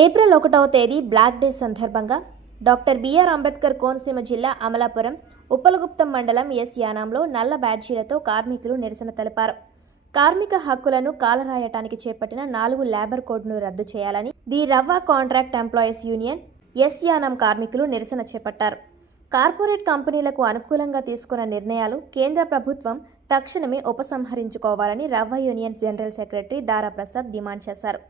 April 1వ తేదీ black day సందర్భంగా డాక్టర్ బిఆర్ అంబేద్కర్ కోనసీమ జిల్లా అమలాపురం ఉప్పలగుప్తం మండలం ఎస్ యానాంలో నల్ల బ్యాడ్జీలతో కార్మికులు నిరసన తెలిపారు. కార్మిక హక్కులను కాలరాయటానికి చేపట్టిన 4 లేబర్ కోడ్ను రద్దు చేయాలని the Ravva contract employees union S Yanam కార్మికులు నిరసన చేపట్టారు. కార్పొరేట్ కంపెనీలకు అనుకూలంగా తీసుకున్న నిర్ణయాలు కేంద్ర ప్రభుత్వం తక్షణమే ఉపసంహరించుకోవాలని రవ్వ యూనియన్ జనరల్ సెక్రటరీ దారా ప్రసాద్ డిమాండ్ చేశారు.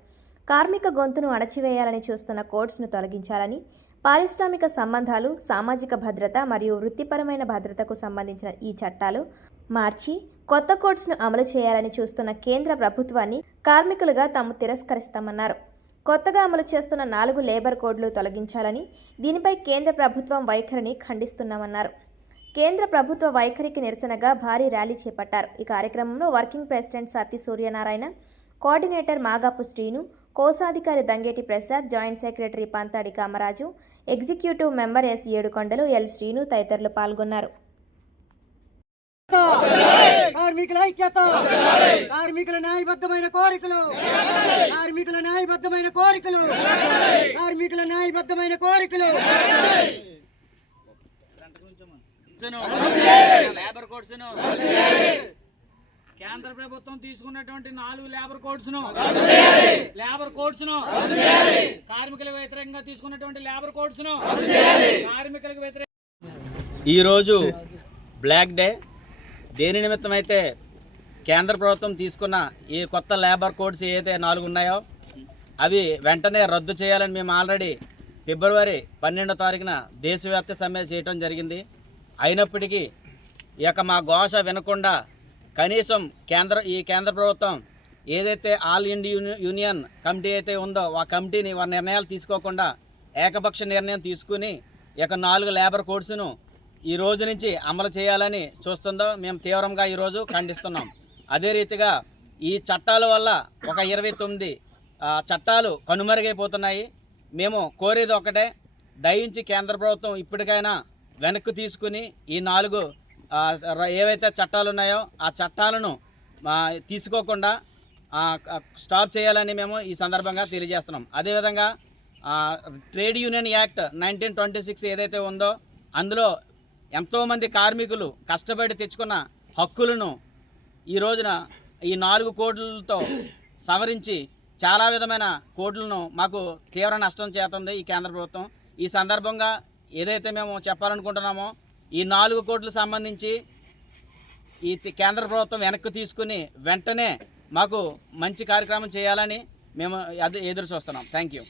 కార్మిక గొంతును అణచివేయాలని చూస్తున్న కోడ్స్ను తొలగించాలని, పారిశ్రామిక సంబంధాలు, సామాజిక భద్రత మరియు వృత్తిపరమైన భద్రతకు సంబంధించిన ఈ చట్టాలు మార్చి కొత్త కోడ్స్ను అమలు చేయాలని చూస్తున్న కేంద్ర ప్రభుత్వాన్ని కార్మికులుగా తాము తిరస్కరిస్తామన్నారు. కొత్తగా అమలు చేస్తున్న 4 లేబర్ కోడ్లు తొలగించాలని, దీనిపై కేంద్ర ప్రభుత్వం వైఖరిని ఖండిస్తున్నామన్నారు. కేంద్ర ప్రభుత్వ వైఖరికి నిరసనగా భారీ ర్యాలీ చేపట్టారు. ఈ కార్యక్రమంలో working president Satti Suryanarayana, coordinator Magapu Srinu, కోశాధికారి Dangeti Prasad, joint secretary Panthadi Kamaraju, executive member S Yedukondalu, L Srinu తదితరులు పాల్గొన్నారు. కార్మికుల ఐక్యత, కార్మికుల న్యాయబద్ధమైన కోరికలు, కార్మికుల న్యాయబద్ధమైన కోరికలు, కార్మికుల న్యాయబద్ధమైన కోరికలు. లేబర్ కోడ్స్ కేంద్ర ప్రభుత్వం తీసుకున్నటువంటి 4 లేబర్ కోడ్స్ కార్మికులకు వ్యతిరేకంగా తీసుకున్నటువంటి లేబర్ కోడ్స్ కార్మికులకు వ్యతిరేక. ఈరోజు బ్లాక్ డే. దేని నిమిత్తం అయితే కేంద్ర ప్రభుత్వం తీసుకున్న ఈ కొత్త లేబర్ కోడ్స్ ఏదైతే 4 ఉన్నాయో అవి వెంటనే రద్దు చేయాలని మేము ఆల్రెడీ ఫిబ్రవరి 12వ తారీఖున దేశవ్యాప్త సమ్మె చేయడం జరిగింది. అయినప్పటికీ ఇక మా ఘోష వినకుండా కనీసం కేంద్ర ప్రభుత్వం ఏదైతే ఆల్ ఇండియా యూనియన్ కమిటీ అయితే ఉందో ఆ కమిటీని వారి నిర్ణయాలు తీసుకోకుండా ఏకపక్ష నిర్ణయం తీసుకుని ఇక 4 లేబర్ కోడ్స్ను ఈ రోజు నుంచి అమలు చేయాలని చూస్తుందో మేము తీవ్రంగా ఈరోజు ఖండిస్తున్నాం. అదే రీతిగా ఈ చట్టాల వల్ల ఒక 29 చట్టాలు కనుమరుగైపోతున్నాయి. మేము కోరేది ఒకటే, దయించి కేంద్ర ప్రభుత్వం ఇప్పటికైనా వెనక్కి తీసుకుని ఈ 4 ఏవైతే చట్టాలు ఉన్నాయో ఆ చట్టాలను తీసుకోకుండా స్టాప్ చేయాలని మేము ఈ సందర్భంగా తెలియజేస్తున్నాం. అదేవిధంగా ట్రేడ్ యూనియన్ యాక్ట్ 1926 ఏదైతే ఉందో అందులో ఎంతోమంది కార్మికులు కష్టపడి తెచ్చుకున్న హక్కులను ఈ రోజున ఈ 4 కోడ్లతో సవరించి చాలా విధమైన కోడ్లను మాకు తీవ్ర నష్టం చేస్తుంది ఈ కేంద్ర ప్రభుత్వం. ఈ సందర్భంగా ఏదైతే మేము చెప్పాలనుకుంటున్నామో ఈ 4 కోడ్లకు సంబంధించి ఈ కేంద్ర ప్రభుత్వం వెనక్కి తీసుకుని వెంటనే మాకు మంచి కార్యక్రమం చేయాలని మేము ఎదురు చూస్తున్నాం. Thank you.